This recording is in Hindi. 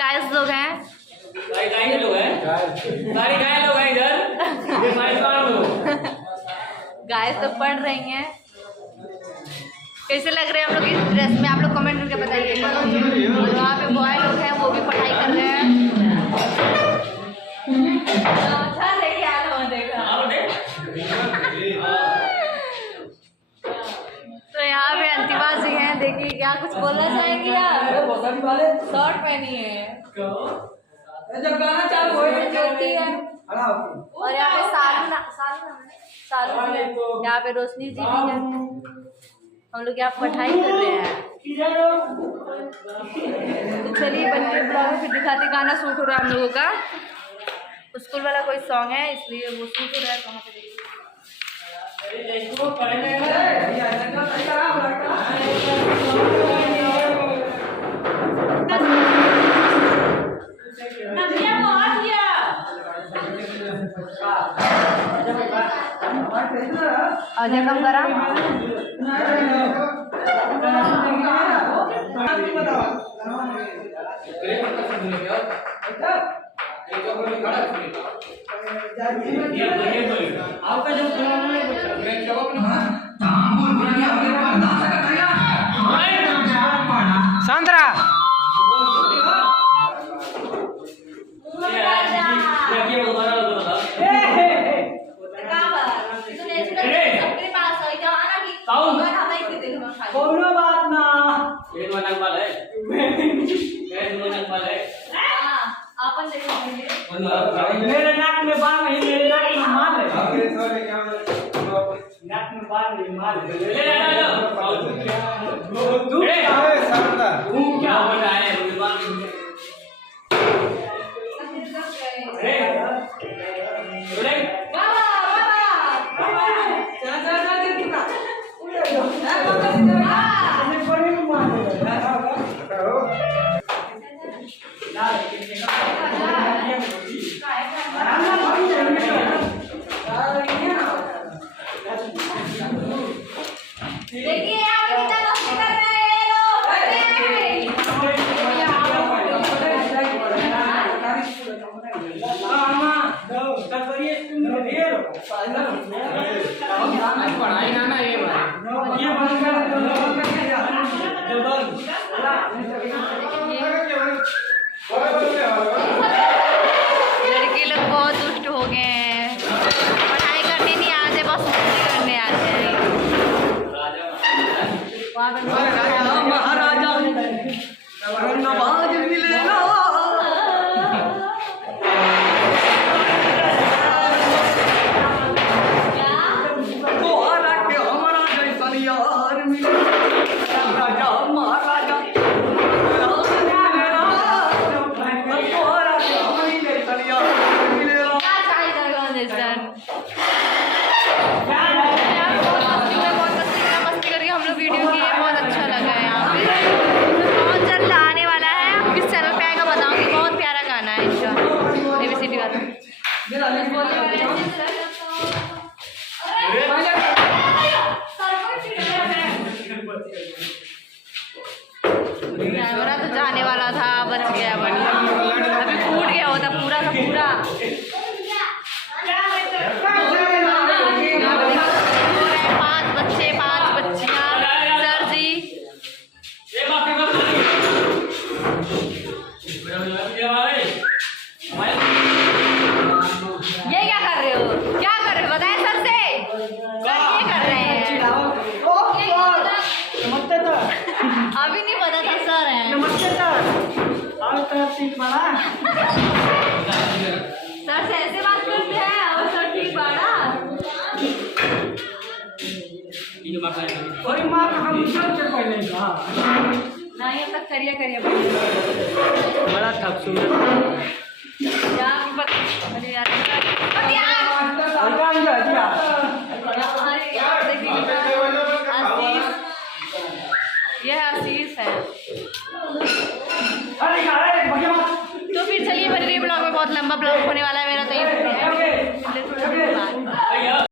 गाइस लोग हैं, सारे लोग हैं इधर। गाइस तो पढ़ रही हैं। कैसे लग रहे हैं हम लोग इस ड्रेस में, आप लोग कमेंट करके बताइएगा। और वहाँ पे बॉय लोग हैं, वो भी पढ़ाई कर रहे हैं। अच्छा लेके आ रहा हूँ, देखा तो यहाँ पे अंतिमा जी हैं। देखिए क्या कुछ बोलना चाहेंगी आप? शॉर्ट पहनी है जब गाना चालू हो ज्योति है, और यहाँ पे सालू जी है, यहाँ पे रोशनी जी भी है। हम लोग यहाँ पढ़ाई कर रहे हैं। तो चलिए बनिए ब्लॉग में फिर दिखाते। गाना शूट हो रहा है हम लोगों का, स्कूल वाला कोई सॉन्ग है इसलिए वो शूट हो रहा है। कहाँ पे देखिए अजय कम करा। आपका जो सांद्रा कोनो बात ना अपन देखो मेरे नाक में बाल नहीं, मेरे नाक में माल है। नाक में बाल नहीं, माल है। तू क्या बोल रहा है? देखिए आप कितना मस्ती कर रहे हैं लोग। पढ़ाई ना ये लड़के लोग बहुत दुष्ट हो गए हैं, पढ़ाई करने नहीं आते, बस मस्ती करने आते हैं। महाराजा नवाज मिलेगा। हम लोग वीडियो किए, बहुत अच्छा लगा है। यहाँ पे बहुत जल्द आने वाला है, किस चैनल पे आएगा बताऊंगी। बहुत प्यारा गाना है इसका, ABCD वाला। कैमरा तो जाने वाला था, बच गया, बढ़िया। अभी फूट गया होता पूरा का पूरा। पांच बच्चे, पांच बच्चियां, सर जी। ये क्या कर रहे हो? क्या कर रहे हो बताएं सर से। सर ये कर रहे हैं, अभी नहीं पता था सर है। सर से ऐसे बात करते हैं और सर ठीक बाड़ा। नहीं अब तक करिए बड़ा खूबसूरत ये आशीष है। तो फिर चलिए मेरे ब्लॉग में बहुत लंबा ब्लॉग होने वाला है मेरा, तो ये